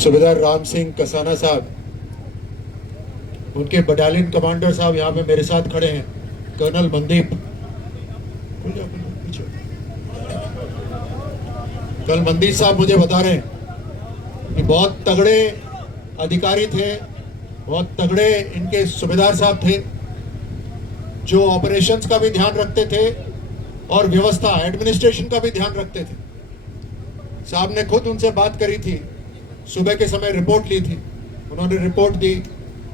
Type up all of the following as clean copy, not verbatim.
सूबेदार राम सिंह कसाना साहब, उनके बटालियन कमांडर साहब यहाँ पे मेरे साथ खड़े हैं, कर्नल मनदीप। कर्नल मनदीप साहब मुझे बता रहे हैं कि बहुत तगड़े अधिकारी थे, बहुत तगड़े इनके सूबेदार साहब थे जो ऑपरेशंस का भी ध्यान रखते थे और व्यवस्था एडमिनिस्ट्रेशन का भी ध्यान रखते थे। साहब ने खुद उनसे बात करी थी, सुबह के समय रिपोर्ट ली थी, उन्होंने रिपोर्ट दी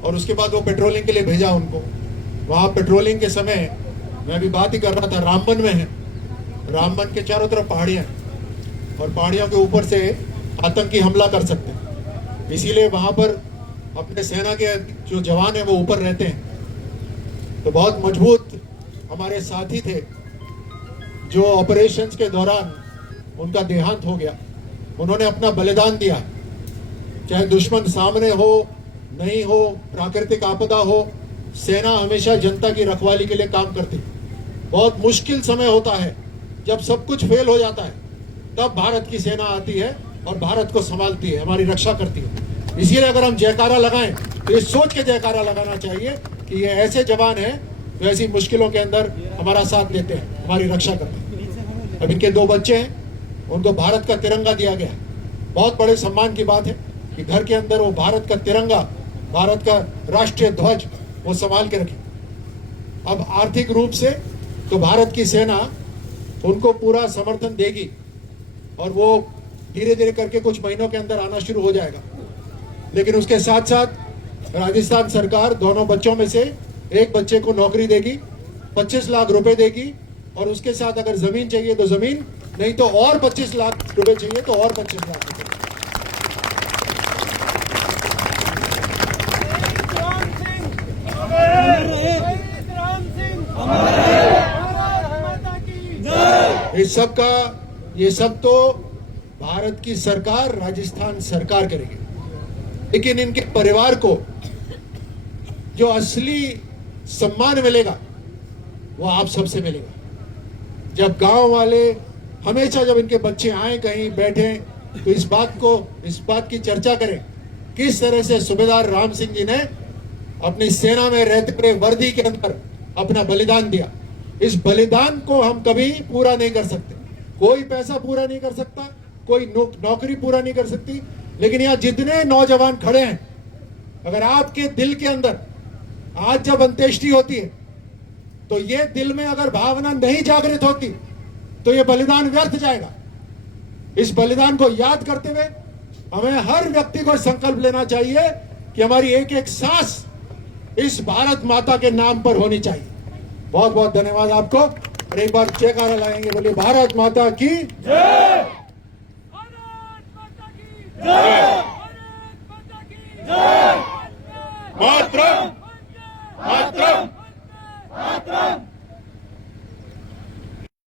और उसके बाद वो पेट्रोलिंग के लिए भेजा उनको। वहाँ पेट्रोलिंग के समय मैं अभी बात ही कर रहा था, रामबन में है, रामबन के चारों तरफ पहाड़ियाँ और पहाड़ियों के ऊपर से आतंकी हमला कर सकते हैं, इसीलिए वहाँ पर अपने सेना के जो जवान हैं वो ऊपर रहते हैं। तो बहुत मजबूत हमारे साथी थे जो ऑपरेशंस के दौरान उनका देहांत हो गया। उन्होंने अपना बलिदान दिया, चाहे दुश्मन सामने हो नहीं हो, प्राकृतिक आपदा हो, सेना हमेशा जनता की रखवाली के लिए काम करती। बहुत मुश्किल समय होता है जब सब कुछ फेल हो जाता है, तब भारत की सेना आती है और भारत को संभालती है, हमारी रक्षा करती है। इसीलिए अगर हम जयकारा लगाएं तो ये सोच के जयकारा लगाना चाहिए कि ये ऐसे जवान हैं जो ऐसी मुश्किलों के अंदर हमारा साथ देते हैं, हमारी रक्षा करते हैं। अब इनके 2 बच्चे हैं, उनको भारत का तिरंगा दिया गया। बहुत बड़े सम्मान की बात है कि घर के अंदर वो भारत का तिरंगा, भारत का राष्ट्रीय ध्वज वो संभाल के रखे। अब आर्थिक रूप से तो भारत की सेना उनको पूरा समर्थन देगी और वो धीरे धीरे करके कुछ महीनों के अंदर आना शुरू हो जाएगा। लेकिन उसके साथ साथ राजस्थान सरकार दोनों बच्चों में से एक बच्चे को नौकरी देगी, 25 लाख रुपए देगी और उसके साथ अगर जमीन चाहिए तो जमीन, नहीं तो और 25 लाख रुपए चाहिए तो और 25 लाख रुपए। ये सब तो भारत की सरकार, राजस्थान सरकार करेगी, लेकिन इनके परिवार को जो असली सम्मान मिलेगा वो आप सबसे मिलेगा। जब गांव वाले हमेशा, जब इनके बच्चे आए कहीं बैठे तो इस बात की चर्चा करें किस तरह से सूबेदार राम सिंह जी ने अपनी सेना में रहते हुए वर्दी के अंदर अपना बलिदान दिया। इस बलिदान को हम कभी पूरा नहीं कर सकते, कोई पैसा पूरा नहीं कर सकता, कोई नौकरी पूरा नहीं कर सकती। लेकिन यहाँ जितने नौजवान खड़े हैं, अगर आपके दिल के अंदर आज जब अंत्येष्टि होती है तो ये दिल में अगर भावना नहीं जागृत होती तो ये बलिदान व्यर्थ जाएगा। इस बलिदान को याद करते हुए हमें हर व्यक्ति को संकल्प लेना चाहिए कि हमारी एक एक सांस इस भारत माता के नाम पर होनी चाहिए। बहुत बहुत धन्यवाद आपको और एक बार जयकारा लगाएंगे, बोलिए भारत माता की जय, भारत माता की जय, भारत माता की जय, मातरम।